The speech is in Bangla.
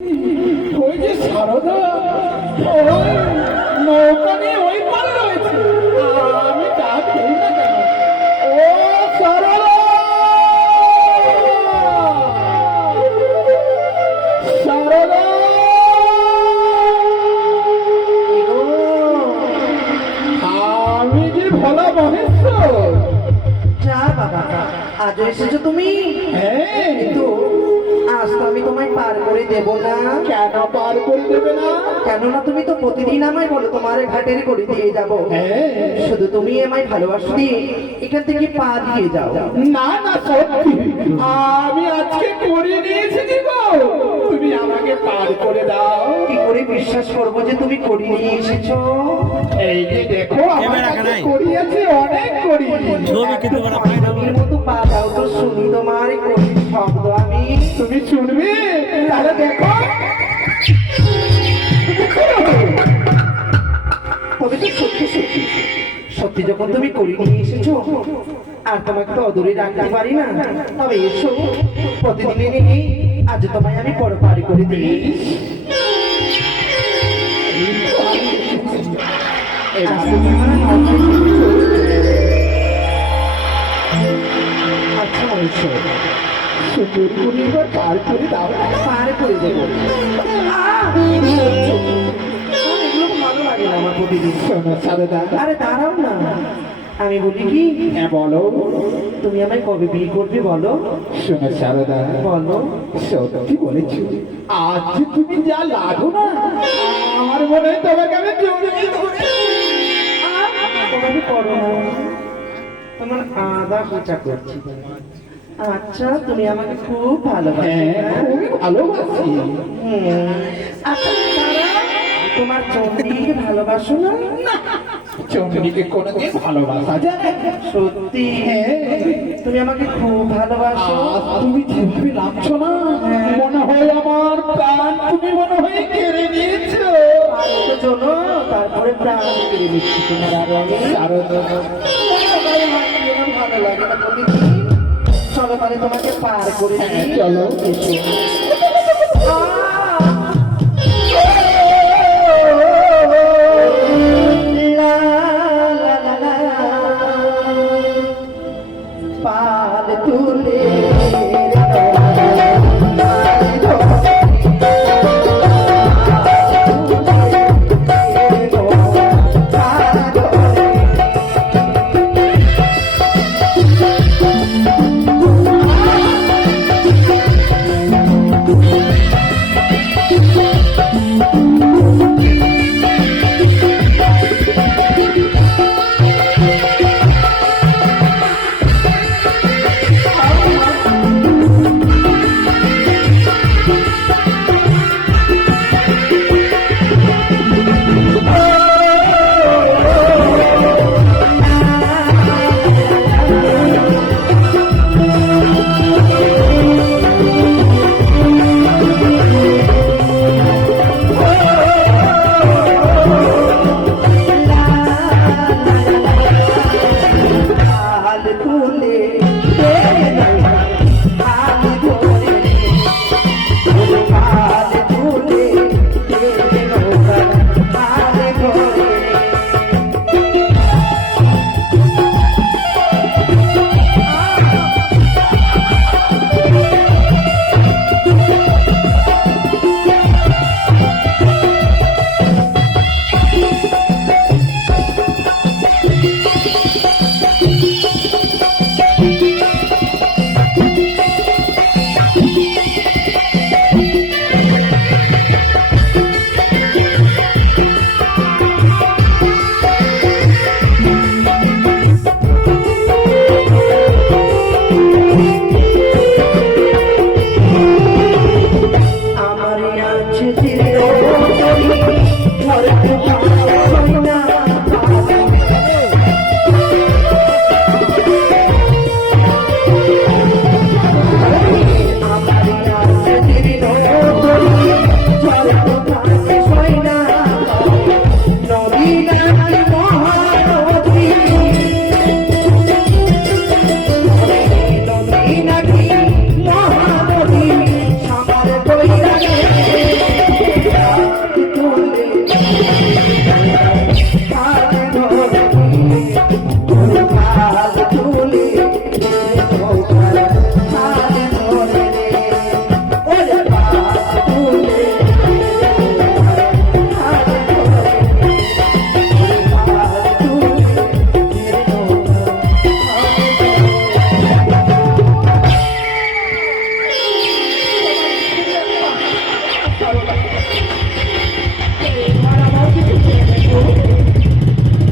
ওই যে সারদা ওই নৌকা নিয়ে ওই পারে রয়েছে। আমি ডাক দিই না কেন? ও সারদা, সারদা, আমি যে ভোলা মহেশ্বর। যা বাবা, আজ এসেছো তুমি? হ্যাঁ, কিন্তু আজ তো আমি তোমায় পার করে দেব না। কেন পার করে দেবে না? কেননা তুমি তো প্রতিদিন আমায় বলো তোমার ঘাটের করে দিয়ে যাব। হ্যাঁ, শুধু তুমি আমায় ভালোবাসো দিয়ে এখান থেকে পা দিয়ে যাও। না না, সত্যি আমি আজকে করে নিয়েছি গো। তুমি আমাকে পার করে দাও। কি করে বিশ্বাস করবো যে তুমি করি নিয়ে এসেছো? এই যে দেখো, আমার কাছে করি আছে, অনেক করি। পাগলের মতো পা দাও তো শুনি তোমার করি শব্দ আমি। তুমি শুনবে? তাহলে দেখো। তবে তো সত্যি সত্যি সত্যি যখন তুমি করি নিয়ে এসেছো আর তোমাকে তো অদূরে রাখতে পারি না। তবে এসো, প্রতিদিনের এই আজ তোমায় আমি বড় পারি করে দিই। আজ তো তোমার নৌকায় এসেছো। আচ্ছা এসো, সুন্দর করে এবার পার করে দাও। পার করে দেবো। এগুলো ভালো লাগে না আমার প্রতিদিন। শোনো সারদা, আরে দাঁড়াও না, আমি বলি কি, হ্যাঁ বলো। তুমি আমায় কবে বিয়ে করবে বলো? শোনো সারদা, বলো। সত্যি বলেছি, আজ যে তুমি যা লাগো না, আমার মনে হয় তোমাকে আমি জড়িয়ে ধরে। তোমাকে করো না, তোমার আদা খোঁচা করছি। আচ্ছা, তুমি আমাকে খুব ভালোবাসো হ্যাঁ, না? খুবই ভালোবাসি। আচ্ছা দাঁড়াও, তোমার চন্ডিকে ভালোবাসো না? চন্দ্রীকে কোনোদিন ভালোবাসা যায়? সত্যি? হ্যাঁ। তুমি আমাকে খুব ভালোবাসো? আজ তুমি যেভাবে লাগছো না, মনে হয় আমার প্রাণ তুমি মনে হয় কেড়ে নিয়েছো। আমি তো শোনো, তারপরে প্রাণ কেড়ে নিচ্ছি তোমার। আর আমি সারদা, ভালো লাগে না প্রতিদিন। চলো তাহলে তোমাকে পার করে দিই। চলো। এসো।